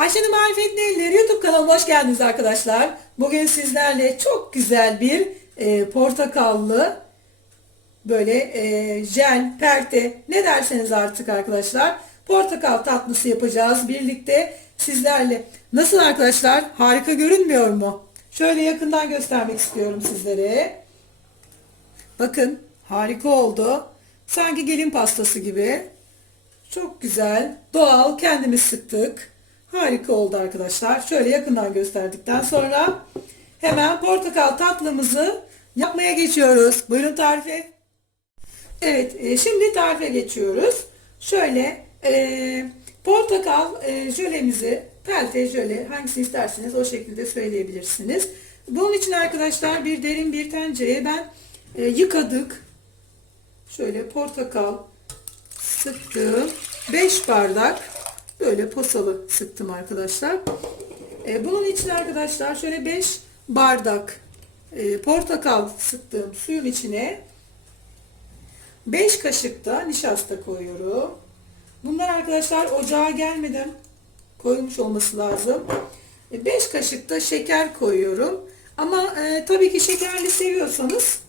Ayşe'nin Marifetli Elleri YouTube kanalıma hoş geldiniz arkadaşlar. Bugün sizlerle çok güzel bir e, portakallı böyle e, jel, perte ne derseniz artık arkadaşlar portakal tatlısı yapacağız birlikte sizlerle. Nasıl arkadaşlar? Harika görünmüyor mu? Şöyle yakından göstermek istiyorum sizlere. Bakın harika oldu. Sanki gelin pastası gibi. Çok güzel, doğal, kendimiz sıktık. Harika oldu arkadaşlar. Şöyle yakından gösterdikten sonra hemen portakal tatlımızı yapmaya geçiyoruz. Buyurun tarife. Evet, e, şimdi tarife geçiyoruz. Şöyle e, portakal e, jölemizi, pelte jöle hangisini isterseniz o şekilde söyleyebilirsiniz. Bunun için arkadaşlar bir derin bir tencereye ben e, yıkadık. Şöyle portakal sıktım. 5 bardak böyle posalı sıktım arkadaşlar. E, bunun için arkadaşlar şöyle 5 bardak e, portakal sıktığım suyun içine 5 kaşık da nişasta koyuyorum. Bunlar arkadaşlar ocağa gelmeden koyulmuş olması lazım. 5 kaşık da şeker koyuyorum. Ama e, tabii ki şekerli seviyorsanız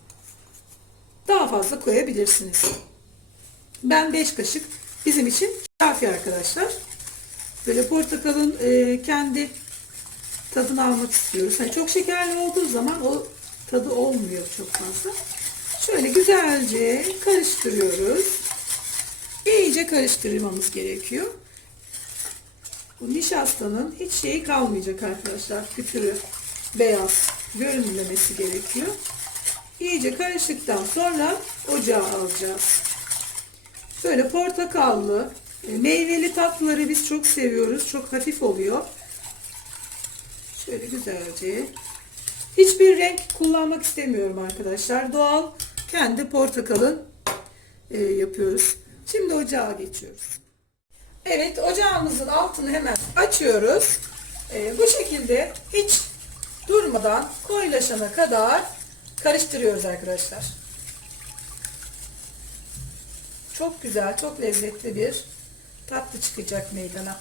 daha fazla koyabilirsiniz. Ben 5 kaşık bizim için kafi arkadaşlar. Böyle portakalın e, kendi tadını almak istiyoruz. Hani çok şekerli olduğu zaman o tadı olmuyor çok fazla. Şöyle güzelce karıştırıyoruz. İyice karıştırmamız gerekiyor. Bu nişastanın hiç şeyi kalmayacak arkadaşlar. Pütürü beyaz görünmemesi gerekiyor. İyice karıştıktan sonra ocağa alacağız. Böyle portakallı, meyveli tatlıları biz çok seviyoruz. Çok hafif oluyor. Şöyle güzelce. Hiçbir renk kullanmak istemiyorum arkadaşlar. Doğal kendi portakalın e, yapıyoruz. Şimdi ocağa geçiyoruz. Evet ocağımızın altını hemen açıyoruz. E, bu şekilde hiç durmadan koyulaşana kadar karıştırıyoruz arkadaşlar. Çok güzel, çok lezzetli bir tatlı çıkacak meydana.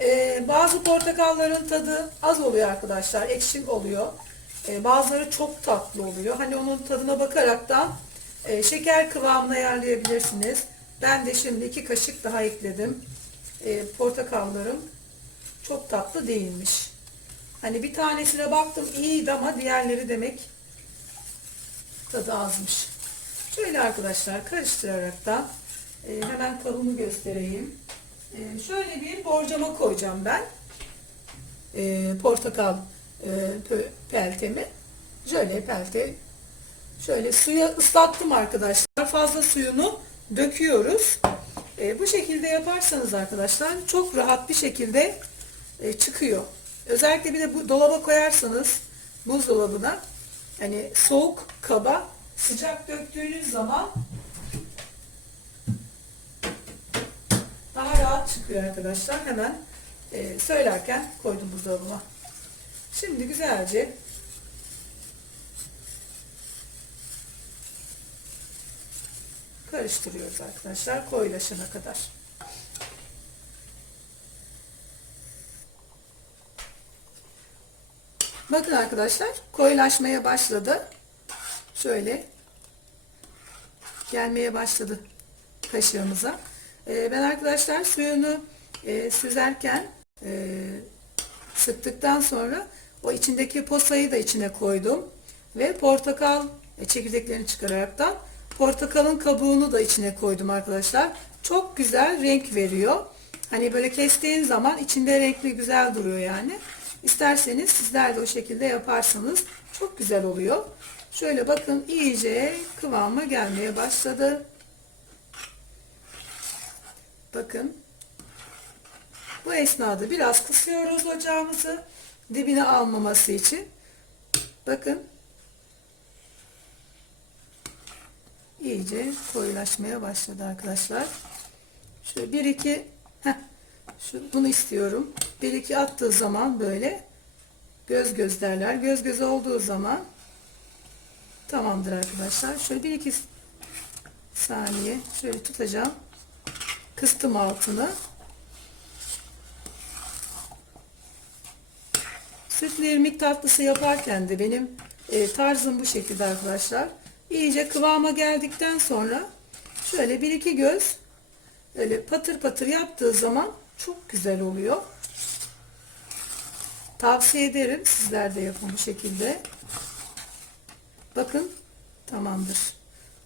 Ee, bazı portakalların tadı az oluyor arkadaşlar. Ekşim oluyor. Ee, bazıları çok tatlı oluyor. Hani onun tadına bakaraktan e, şeker kıvamına ayarlayabilirsiniz. Ben de şimdi iki kaşık daha ekledim. Ee, portakallarım çok tatlı değilmiş. Hani bir tanesine baktım iyiydi ama diğerleri demek tadı azmış. Şöyle arkadaşlar karıştıraraktan e, hemen kabımı göstereyim. E, şöyle bir borcama koyacağım ben. E, portakal e, peltemi. Şöyle pelte. Şöyle suya ıslattım arkadaşlar. Fazla suyunu döküyoruz. E, bu şekilde yaparsanız arkadaşlar çok rahat bir şekilde e, çıkıyor. Özellikle bir de bu dolaba koyarsanız buzdolabına hani soğuk kaba sıcak döktüğünüz zaman rahat çıkıyor arkadaşlar. Hemen e, söylerken koydum buzdolabıma. Şimdi güzelce karıştırıyoruz arkadaşlar koyulaşana kadar. Bakın arkadaşlar koyulaşmaya başladı. Şöyle gelmeye başladı kaşığımıza. Ee, ben arkadaşlar suyunu e, süzerken e, sıktıktan sonra o içindeki posayı da içine koydum. Ve portakal e, çekirdeklerini çıkararaktan portakalın kabuğunu da içine koydum arkadaşlar. Çok güzel renk veriyor. Hani böyle kestiğin zaman içinde renkli güzel duruyor yani. İsterseniz sizler de o şekilde yaparsanız çok güzel oluyor. Şöyle bakın iyice kıvama gelmeye başladı. Bakın. Bu esnada biraz kısıyoruz ocağımızı. Dibine almaması için. Bakın. iyice koyulaşmaya başladı arkadaşlar. Şöyle bir iki heh, şu, bunu istiyorum. Bir iki attığı zaman böyle göz göz derler. Göz göz olduğu zaman tamamdır arkadaşlar. Şöyle bir iki saniye şöyle tutacağım. Kıstım altını. Sütlü irmik tatlısı yaparken de benim e, tarzım bu şekilde arkadaşlar. İyice kıvama geldikten sonra şöyle bir iki göz öyle patır patır yaptığı zaman çok güzel oluyor. Tavsiye ederim sizler de yapın bu şekilde. Bakın tamamdır.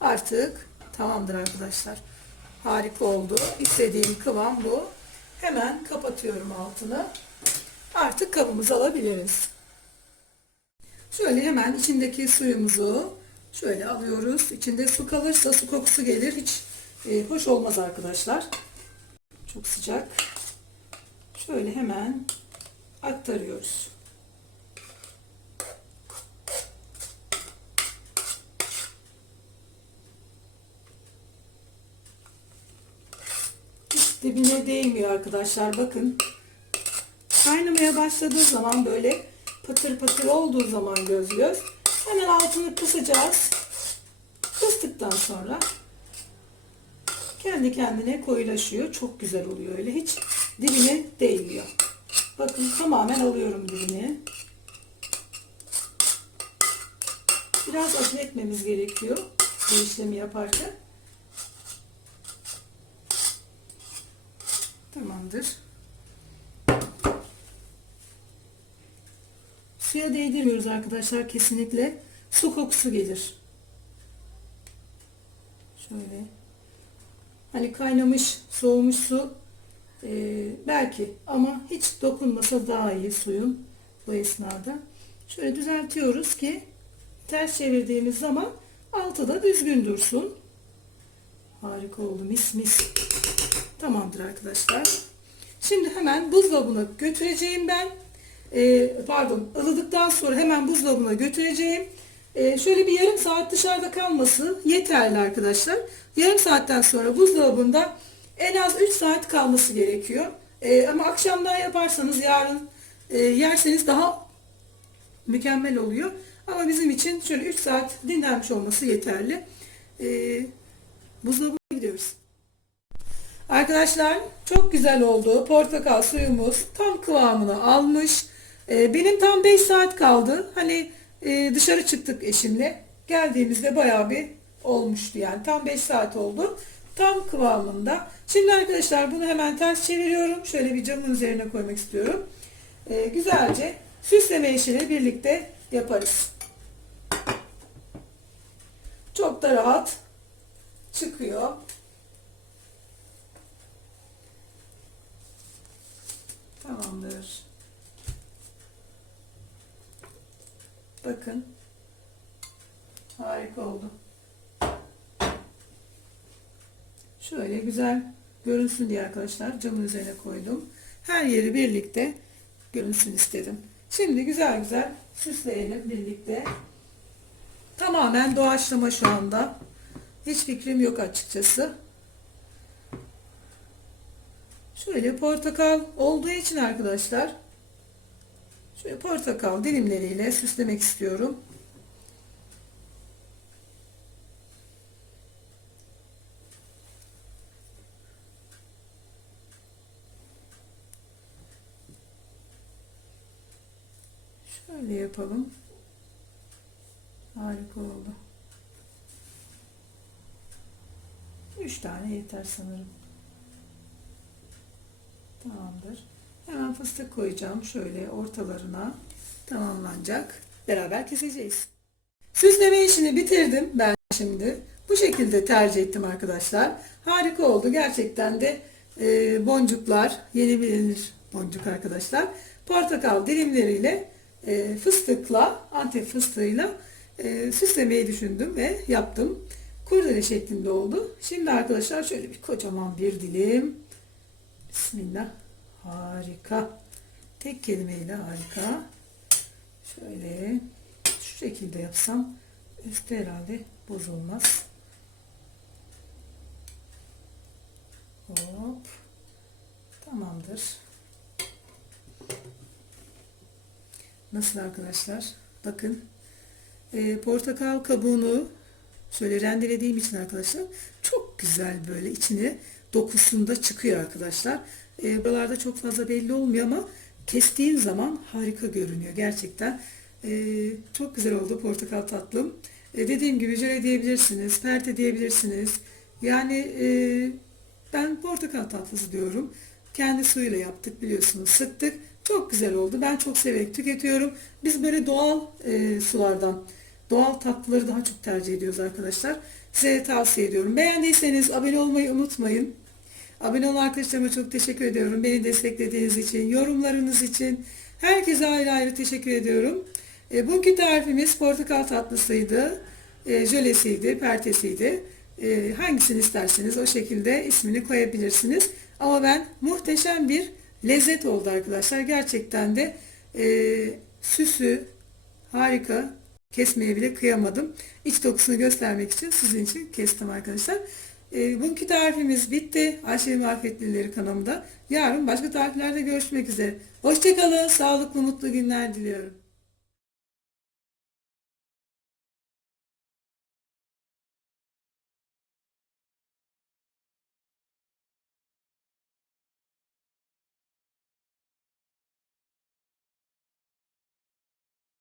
Artık tamamdır arkadaşlar. Harika oldu. İstediğim kıvam bu. Hemen kapatıyorum altını. Artık kabımızı alabiliriz. Şöyle hemen içindeki suyumuzu şöyle alıyoruz. İçinde su kalırsa su kokusu gelir. Hiç e, hoş olmaz arkadaşlar. Çok sıcak. Şöyle hemen aktarıyoruz. Hiç dibine değmiyor arkadaşlar. Bakın. Kaynamaya başladığı zaman böyle patır patır olduğu zaman göz göz hemen altını kısacağız. Kıstıktan sonra kendi kendine koyulaşıyor. Çok güzel oluyor öyle. Hiç dibine değmiyor. Bakın tamamen alıyorum dibini. Biraz acele etmemiz gerekiyor bu işlemi yaparken. Tamamdır. Suya değdirmiyoruz arkadaşlar kesinlikle. Su kokusu gelir. Şöyle. Hani kaynamış, soğumuş su ee, belki ama hiç dokunmasa daha iyi suyun bu esnada. Şöyle düzeltiyoruz ki ters çevirdiğimiz zaman altı da düzgün dursun. Harika oldu mis mis. Tamamdır arkadaşlar. Şimdi hemen buzdolabına götüreceğim ben. Ee, pardon ılıdıktan sonra hemen buzdolabına götüreceğim. Ee, şöyle bir yarım saat dışarıda kalması yeterli arkadaşlar. Yarım saatten sonra buzdolabında en az 3 saat kalması gerekiyor. Ee, ama akşamdan yaparsanız yarın e, yerseniz daha mükemmel oluyor. Ama bizim için şöyle 3 saat dinlenmiş olması yeterli. Ee, buzdolabına gidiyoruz. Arkadaşlar çok güzel oldu. Portakal suyumuz tam kıvamını almış. Ee, benim tam 5 saat kaldı. Hani e, dışarı çıktık eşimle. Geldiğimizde bayağı bir olmuştu yani. Tam 5 saat oldu. Tam kıvamında. Şimdi arkadaşlar bunu hemen ters çeviriyorum. Şöyle bir camın üzerine koymak istiyorum. Ee, güzelce süsleme işini birlikte yaparız. Çok da rahat çıkıyor. Tamamdır. Bakın. Harika oldu. Şöyle güzel görünsün diye arkadaşlar camın üzerine koydum. Her yeri birlikte görünsün istedim. Şimdi güzel güzel süsleyelim birlikte. Tamamen doğaçlama şu anda. Hiç fikrim yok açıkçası. Şöyle portakal olduğu için arkadaşlar şöyle portakal dilimleriyle süslemek istiyorum. Şöyle yapalım. Harika oldu. Üç tane yeter sanırım. Tamamdır. Hemen fıstık koyacağım şöyle ortalarına. Tamamlanacak. Beraber keseceğiz. Süsleme işini bitirdim ben şimdi. Bu şekilde tercih ettim arkadaşlar. Harika oldu. Gerçekten de e, boncuklar yeni bilinir boncuk arkadaşlar. Portakal dilimleriyle e, fıstıkla, antep fıstığıyla e, süslemeyi düşündüm ve yaptım. Kurdele şeklinde oldu. Şimdi arkadaşlar şöyle bir kocaman bir dilim. Bismillah. Harika. Tek kelimeyle harika. Şöyle şu şekilde yapsam üstü herhalde bozulmaz. Hop. Tamamdır. Nasıl arkadaşlar? Bakın. E, portakal kabuğunu şöyle rendelediğim için arkadaşlar çok güzel böyle içine dokusunda çıkıyor arkadaşlar. E, buralarda çok fazla belli olmuyor ama kestiğin zaman harika görünüyor gerçekten. Ee, çok güzel oldu portakal tatlım. Ee, dediğim gibi jöle diyebilirsiniz, perte diyebilirsiniz. Yani e, ben portakal tatlısı diyorum. Kendi suyuyla yaptık biliyorsunuz. Sıktık. Çok güzel oldu. Ben çok severek tüketiyorum. Biz böyle doğal e, sulardan, doğal tatlıları daha çok tercih ediyoruz arkadaşlar. Size tavsiye ediyorum. Beğendiyseniz abone olmayı unutmayın. Abone olan arkadaşlarıma çok teşekkür ediyorum. Beni desteklediğiniz için, yorumlarınız için. Herkese ayrı ayrı teşekkür ediyorum. E, bugünkü tarifimiz portakal tatlısıydı. E, jölesiydi, pertesiydi. E, hangisini isterseniz o şekilde ismini koyabilirsiniz. Ama ben muhteşem bir lezzet oldu arkadaşlar. Gerçekten de e, süsü harika. Kesmeye bile kıyamadım. İç dokusunu göstermek için sizin için kestim arkadaşlar. E, bugünkü tarifimiz bitti. Ayşe'nin Marifetlileri kanalımda. Yarın başka tariflerde görüşmek üzere. Hoşçakalın. Sağlıklı, mutlu günler diliyorum.